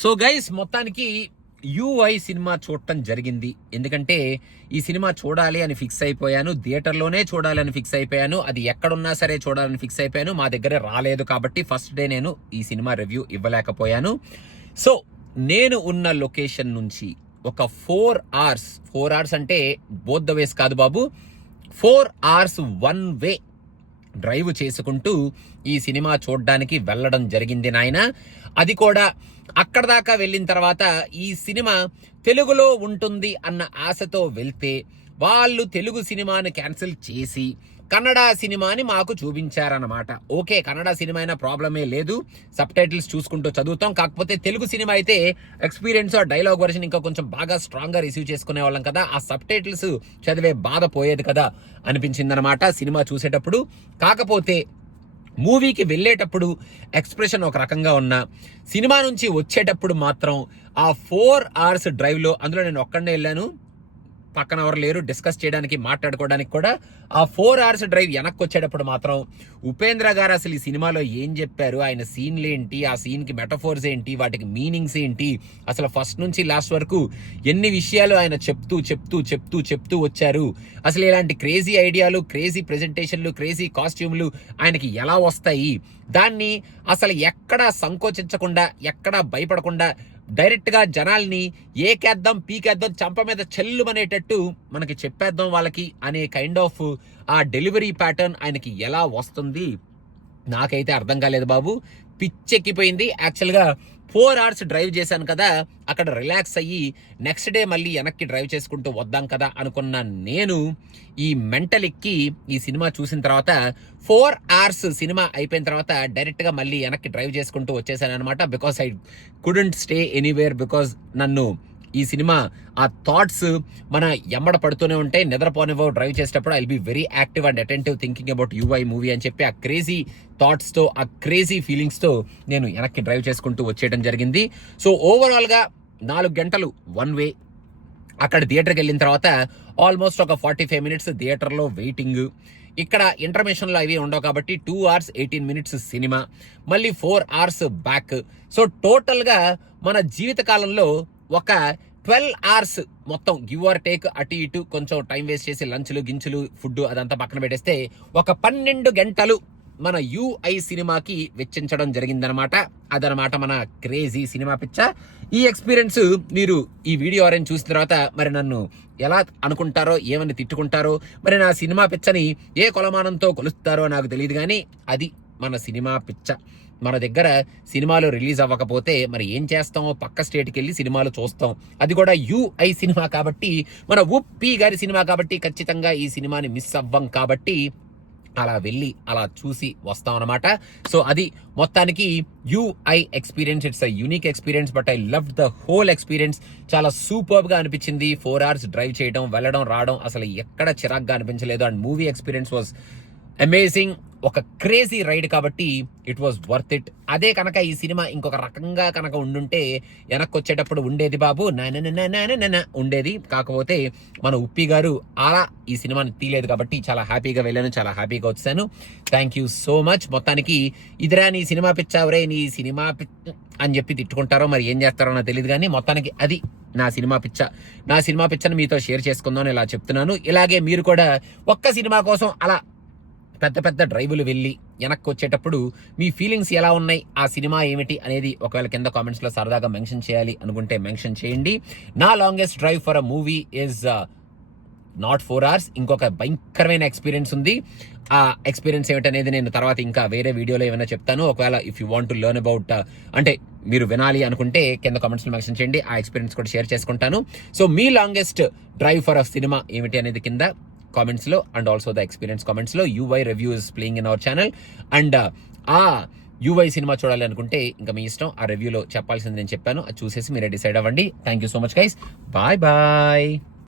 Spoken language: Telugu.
సో గైస్, మొత్తానికి యూఐ సినిమా చూడటం జరిగింది. ఎందుకంటే ఈ సినిమా చూడాలి అని ఫిక్స్ అయిపోయాను, థియేటర్లోనే చూడాలని ఫిక్స్ అయిపోయాను, అది ఎక్కడున్నా సరే చూడాలని ఫిక్స్ అయిపోయాను. మా దగ్గర రాలేదు కాబట్టి ఫస్ట్ డే నేను ఈ సినిమా రివ్యూ ఇవ్వలేకపోయాను. సో నేను ఉన్న లొకేషన్ నుంచి ఒక 4 అవర్స్ అంటే బోత్ ద వేస్ కాదు బాబు, 4 అవర్స్ వన్ వే డ్రైవ్ చేసుకుంటూ ఈ సినిమా చూడడానికి వెళ్ళడం జరిగింది నాయన. అది కూడా అక్కడ దాకా వెళ్ళిన తర్వాత ఈ సినిమా తెలుగులో ఉంటుంది అన్న ఆశతో వెళ్తే వాళ్ళు తెలుగు సినిమాని క్యాన్సిల్ చేసి కన్నడ సినిమాని మాకు చూపించారన్నమాట. ఓకే, కన్నడ సినిమా అయినా ప్రాబ్లమే లేదు, సబ్ టైటిల్స్ చూసుకుంటూ చదువుతాం. కాకపోతే తెలుగు సినిమా అయితే ఎక్స్పీరియన్స్ డైలాగ్ వర్షన్ ఇంకా కొంచెం బాగా స్ట్రాంగ్ గా రిసీవ్ చేసుకునే వాళ్ళం కదా, ఆ సబ్ టైటిల్స్ చదివే బాధ పోయేది కదా అనిపించింది అనమాట సినిమా చూసేటప్పుడు. కాకపోతే మూవీకి వెళ్ళేటప్పుడు ఎక్స్ప్రెషన్ ఒక రకంగా ఉన్నా, సినిమా నుంచి వచ్చేటప్పుడు మాత్రం ఆ 4 అవర్స్ డ్రైవ్లో, అందులో నేను ఒక్కడే వెళ్ళాను, పక్కన ఎవరు లేరు డిస్కస్ చేయడానికి మాట్లాడుకోవడానికి కూడా. ఆ 4 అవర్స్ డ్రైవ్ వెనక్కి వచ్చేటప్పుడు మాత్రం ఉపేంద్ర గారు అసలు ఈ సినిమాలో ఏం చెప్పారు, ఆయన సీన్లు ఏంటి, ఆ సీన్కి మెటఫోర్స్ ఏంటి, వాటికి మీనింగ్స్ ఏంటి, అసలు ఫస్ట్ నుంచి లాస్ట్ వరకు ఎన్ని విషయాలు ఆయన చెప్తూ చెప్తూ చెప్తూ చెప్తూ వచ్చారు. అసలు ఇలాంటి క్రేజీ ఐడియాలు, క్రేజీ ప్రెజెంటేషన్లు, క్రేజీ కాస్ట్యూమ్లు ఆయనకి ఎలా వస్తాయి, దాన్ని అసలు ఎక్కడా సంకోచించకుండా, ఎక్కడా భయపడకుండా డైరెక్ట్ గా జనాల్ని ఏకేద్దాం పీకేద్దాం చంప మీద చెల్లుమనేటట్టు మనకి చెప్పేద్దాం వాళ్ళకి అనే కైండ్ ఆఫ్ ఆ డెలివరీ ప్యాటర్న్ ఆయనకి ఎలా వస్తుంది నాకైతే అర్థం కాలేదు బాబు. పిచ్చెక్కిపోయింది. యాక్చువల్గా 4 అవర్స్ డ్రైవ్ చేశాను కదా, అక్కడ రిలాక్స్ అయ్యి నెక్స్ట్ డే మళ్ళీ వెనక్కి డ్రైవ్ చేసుకుంటూ వద్దాం కదా అనుకున్న నేను ఈ మెంటల్ ఎక్కి ఈ సినిమా చూసిన తర్వాత 4 అవర్స్ సినిమా అయిపోయిన తర్వాత డైరెక్ట్గా మళ్ళీ వెనక్కి డ్రైవ్ చేసుకుంటూ వచ్చేసాను అనమాట. Because I couldn't stay anywhere, because నన్ను ఈ సినిమా ఆ థాట్స్ మన ఎమ్మడ పడుతూనే ఉంటాయి, నిద్రపోనివ్వ. డ్రైవ్ చేసేటప్పుడు I will be very active and attentive thinking about UI movie అని చెప్పి ఆ క్రేజీ థాట్స్తో, ఆ క్రేజీ ఫీలింగ్స్తో నేను వెనక్కి డ్రైవ్ చేసుకుంటూ వచ్చేయడం జరిగింది. సో ఓవరాల్గా 4 గంటలు వన్ వే. అక్కడ థియేటర్కి వెళ్ళిన తర్వాత ఆల్మోస్ట్ ఒక 45 మినిట్స్ థియేటర్లో వెయిటింగ్. ఇక్కడ ఇంటర్మిషన్లో అవి ఉండవు కాబట్టి 2 అవర్స్ 18 మినిట్స్ సినిమా, మళ్ళీ 4 అవర్స్ బ్యాక్. సో టోటల్గా మన జీవిత కాలంలో ఒక 12 అవర్స్ మొత్తం గివ్ ఆర్ టేక్, అటు ఇటు కొంచెం టైం వేస్ట్ చేసి లంచ్లు గించులు ఫుడ్ అదంతా పక్కన పెట్టేస్తే ఒక 12 గంటలు మన యూఐ సినిమాకి వెచ్చించడం జరిగిందనమాట. అదనమాట మన క్రేజీ సినిమా పిచ్చ. ఈ ఎక్స్పీరియన్స్ మీరు ఈ వీడియో ఆరెంజ్ చూసిన తర్వాత మరి నన్ను ఎలా అనుకుంటారో, ఏమని తిట్టుకుంటారో, మరి నా సినిమా పిచ్చని ఏ కొలమానంతో కొలుస్తారో నాకు తెలియదు, కానీ అది మన సినిమా పిచ్చ. మన దగ్గర సినిమాలు రిలీజ్ అవ్వకపోతే మరి ఏం చేస్తామో, పక్క స్టేట్కి వెళ్ళి సినిమాలు చూస్తాం. అది కూడా యూఐ సినిమా కాబట్టి, మన ఉప్పి గారి సినిమా కాబట్టి ఖచ్చితంగా ఈ సినిమాని మిస్ అవ్వం కాబట్టి అలా వెళ్ళి అలా చూసి వస్తాం అనమాట. సో అది మొత్తానికి UI experience. It's a unique experience, but I love the whole experience. చాలా సూపర్గా అనిపించింది. 4 అవర్స్ డ్రైవ్ చేయడం, వెళ్ళడం రావడం అసలు ఎక్కడ చిరాగ్గా అనిపించలేదు. And movie experience was amazing. ఒక క్రేజీ రైడ్ కాబట్టి ఇట్ వాజ్ వర్త్ ఇట్. అదే కనుక ఈ సినిమా ఇంకొక రకంగా కనుక ఉండుంటే వెనక్కి వచ్చేటప్పుడు ఉండేది బాబు, ఉండేది. కాకపోతే మన ఉప్పి గారు అలా ఈ సినిమాని తీయలేదు కాబట్టి చాలా హ్యాపీగా వెళ్ళాను, చాలా హ్యాపీగా వచ్చాను. Thank you so much. మొత్తానికి ఇదిరా నీ సినిమా పిచ్చావరే, నీ సినిమా అని చెప్పి తిట్టుకుంటారో మరి ఏం చేస్తారో నాకు తెలియదు, కానీ మొత్తానికి అది నా సినిమా పిచ్చ. నా సినిమా పిచ్చని మీతో షేర్ చేసుకుందాం ఇలా చెప్తున్నాను. ఇలాగే మీరు కూడా ఒక్క సినిమా కోసం అలా పెద్ద పెద్ద డ్రైవులు వెళ్ళి వెనక్కి వచ్చేటప్పుడు మీ ఫీలింగ్స్ ఎలా ఉన్నాయి, ఆ సినిమా ఏమిటి అనేది ఒకవేళ కింద కామెంట్స్లో సరదాగా మెన్షన్ చేయాలి అనుకుంటే మెన్షన్ చేయండి. నా longest drive for a movie is not 4 hours. ఇంకొక భయంకరమైన ఎక్స్పీరియన్స్ ఉంది. ఆ ఎక్స్పీరియన్స్ ఏమిటనేది నేను తర్వాత ఇంకా వేరే వీడియోలో ఏమైనా చెప్తాను. ఒకవేళ if you want to learn about, అంటే మీరు వినాలి అనుకుంటే కింద కామెంట్స్లో మెన్షన్ చేయండి, ఆ ఎక్స్పీరియన్స్ కూడా షేర్ చేసుకుంటాను. సో మీ longest drive for a cinema ఏమిటి అనేది కింద కామెంట్స్ లో, and also the experience comments లో. UI review is playing in our channel. And ఆ యూఐ సినిమా చూడాలి అనుకుంటే ఇంకా మీ ఇష్టం. ఆ రివ్యూలో చెప్పాల్సింది నేను చెప్పాను, అది చూసేసి మీరే డిసైడ్ అవ్వండి. Thank you so much guys. Bye bye.